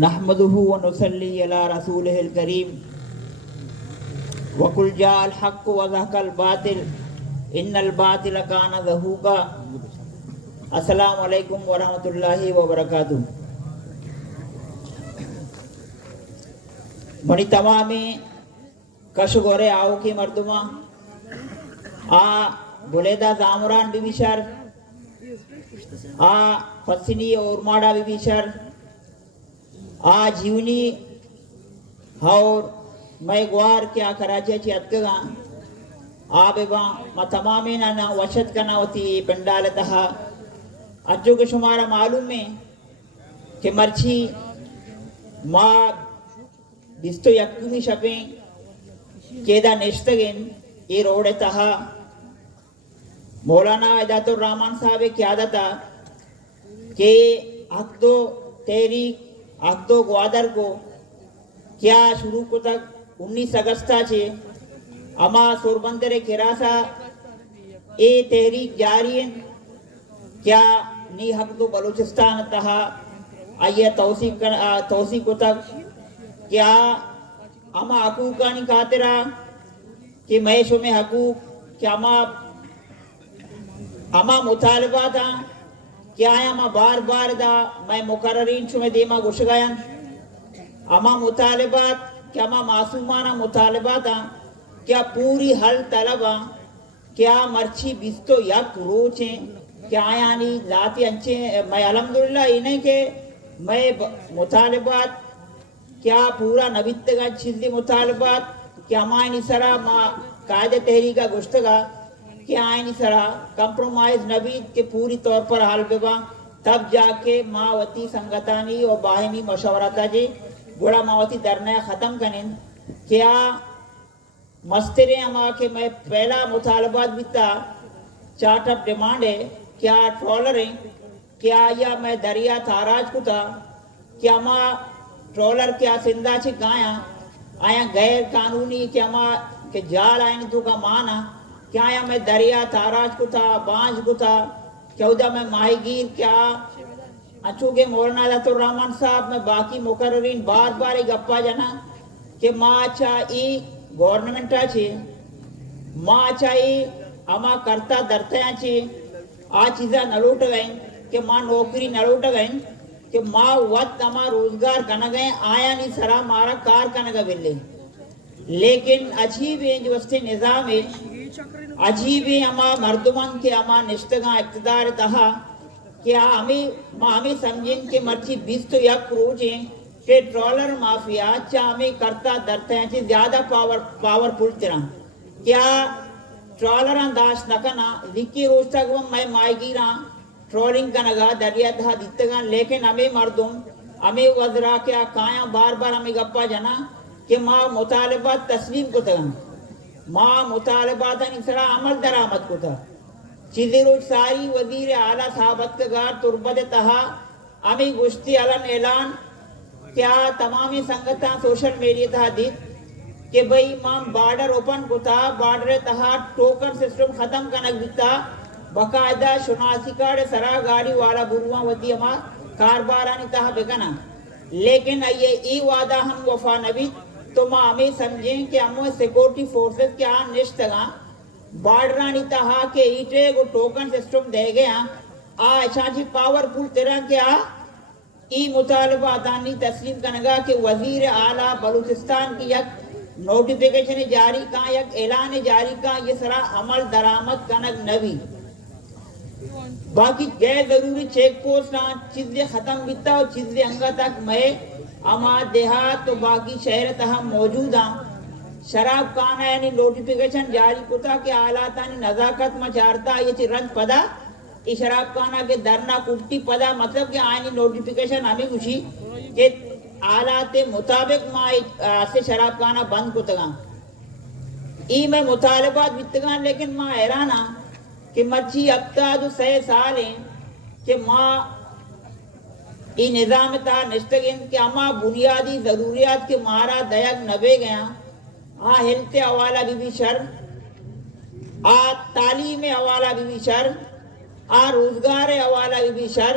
نحمده ونصلي على رسوله الكريم وقل جاء الحق وزهق الباطل ان الباطل كان زهوقا. السلام علیکم ورحمۃ اللہ وبرکاتہ. منی تمامی کشگورے آو کی مردمہ آ بولیدہ زامران بی بیشر آ فسنی اور ماڑا بی بیشر آ جیونی اور میں گوار کیا کراچی چی اتگا آبے با ما تمامی نا وشد کنا ہوتی پنڈالتہا اچھو کے شمارا معلوم میں کہ مرچی ما بستو یکمی شپیں کیدا نشتگن یہ روڑے تہا مولانا عدات الرحمن صاحب کیا دتا کہ حق دو تحریک حق دو گوادر کو کیا شروع کو تک 19 اگستہ چھے اما سوربندر کراسا اے تحریک جاری ہیں کیا نی حق دو بلوچستان تہا آئیے توسیق کو تک کیا اما حقوقانی خاطرہ کہ میشو میں حقوق کیا اما مطالبہ تھا کیا اما بار بار دا میں مقررین شو میں دیما گوش گیا اما مطالبات کیا اما معصومانہ مطالبات کیا پوری حل طلبہ کیا مرچی بستو یک روچیں کیا یعنی ذاتی انچیں میں الحمدللہ انہیں کہ میں مطالبات کیا پورا نبیتگا چیزی مطالبات کیا ما اینی سرا ما قائد تحریکہ گشتگا کیا اینی سرا کمپرومائز نبید کے پوری طور پر حال ببا تب جا کے ماوتی سنگتانی اور باہمی مشورتا جی بڑا ماوتی درنہ ختم کنن کیا مسترے اما کہ میں پہلا مطالبات بیتا چارٹ اپ ڈیمانڈ ہے کیا ٹرولریں کیا یا میں دریا تاراج کو تھا کیا ما ٹرولر کیا سندہ چھ گایا آیا غیر قانونی کیا ما کہ جال آئین تو کا مانا کیا آیا میں دریا تاراج کو تھا بانج کو تھا کیا میں ماہی گیر کیا اچھو کے مولانا عدات الرحمن صاحب میں باقی مقررین بار بار گپا جنا کہ ماں چاہی گورنمنٹا چھے ماں چاہی اما کرتا درتیاں چھے آ چیزا نلوٹ گئیں کہ ماں نوکری نلوٹ گئیں کہ ماں وقت اما روزگار کنا گئیں آیا نہیں سرا مارا کار کنا گا بلے لیکن عجیب ہے جو اس نظام ہے عجیب ہے اما مردمان کے اما نشتگاں اقتدار تہا کہ ہمیں سمجھیں کہ مرچی 20 تو یک روچیں کہ ٹرولر مافیا چاہ ہمیں کرتا درتے ہیں چیز زیادہ پاور پول تران کیا ٹرولر انداز نکنا لکی روز تک وہ میں مائی گیران ٹرولنگ کنگا دریا دہا دیتگان لیکن ہمیں مردم ہمیں وزراء کیا کائیں بار بار ہمیں گپا جنا کہ ماں مطالبات تسلیم کو تگن ماں مطالبات انسرا عمل درآمد کو تھا چیزی روچ ساری وزیر اعلیٰ صحابت کے گار تربت تہا ہمیں گشتی علن اعلان کیا تمامی سنگتاں سوشل میڈیا تہا دیت کہ بھئی ماں بارڈر اوپن کو تھا بارڈر تہا ٹوکن سسٹم ختم کنک بیتا باقاعدہ شناسی کارڈ سرا گاڑی والا بروان وطی ہما کاربارانی تہا بکنا لیکن یہ ای وعدہ ہم وفا نبیت تو ماں ہمیں سمجھیں کہ ہمیں سیکورٹی فورسز کے آن نشتگاں بارڈرانی تہا کہ ایٹے کو ٹوکن سسٹم دے گیا چانچی پاور پول تیرہ کیا ای مطالبہ دانی تسلیم کنگا کہ وزیر اعلیٰ بلوچستان کی یک نوٹیفیکیشن جاری کا یک اعلان جاری کا یہ سرا عمل درآمد کنگ نبی باقی غیر ضروری چیک پوسٹ چیزیں ختم بیتا اور چیزیں انگا تک میں اما دیہات تو باقی شہر تہا موجود ہیں شراب کانا یعنی نوٹیفیکیشن جاری کتا کہ آلاتانی نزاکت مچارتا یہ چی رنج پدا ای شراب کانا کے درنا کٹی پدا مطلب کہ آئینی نوٹیفیکیشن ہمیں کچھی کہ آلات مطابق ماں سے شراب کانا بند کتگاں ای میں مطالبات بیتگاں لیکن ماں ایرانا کہ مرچی ابتا جو 6 سال ہیں کہ ماں ای نظام تا نشتگیں کہ اما بنیادی ضروریات کے مارا دیگ نبے گیا ہلتے حوالہ بھی شر تعلیم حوالہ بھی شر روزگار حوالہ بھی شر